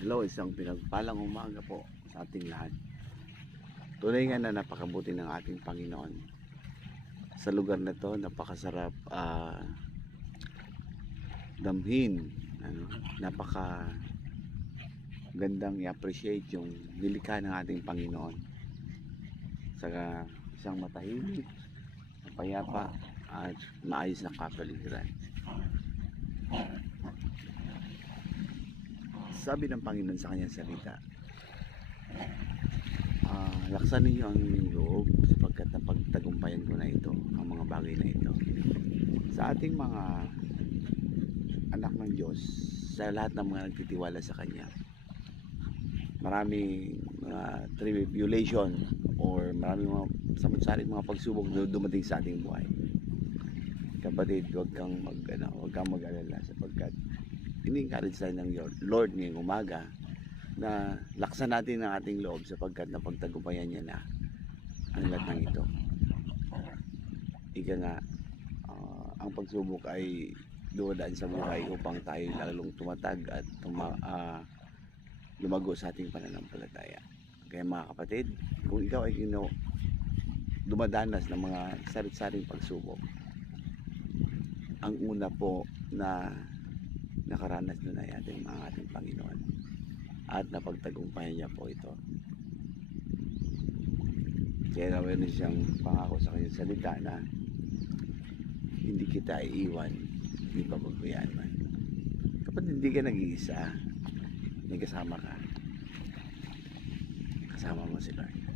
Hello, isang pinagpalang umaga po sa ating lahat. Tunay nga na napakabuti ng ating Panginoon. Sa lugar na to, napakasarap damhin. Napaka gandang i-appreciate yung nilikha ng ating Panginoon. Sa isang matahimik, mapayapa, at maayos na kapaligiran. Sabi ng Panginoon sa kanyang salita, laksan ninyo ang inyong loob sapagkat napagtagumpayan ko na ito, ang mga bagay na ito. Sa ating mga anak ng Diyos, sa lahat ng mga nagtitiwala sa Kanya, maraming tribulation or maraming mga samot-saring mga pagsubok dumating sa ating buhay. Kapatid, huwag kang mag-alala sapagkat ini-encourage tayo ng Lord ngayong umaga na laksan natin ang ating loob sapagkat napagtagumpayan niya na ang lahat ng ito. Ika nga, ang pagsubok ay dumadaan sa buhay upang tayo lalong tumatag at lumago sa ating pananampalataya. Kaya mga kapatid, kung ikaw ay dumadanas ng mga sarit-saring pagsubok, ang una po na nakaranas doon ay ating Panginoon at napagtagumpayan niya po ito. Kaya meron siyang pangako sa kanyang salita na hindi kita iiwan, hindi pababayaan man. Kapag hindi ka nag-iisa, may kasama ka, kasama mo si Lord.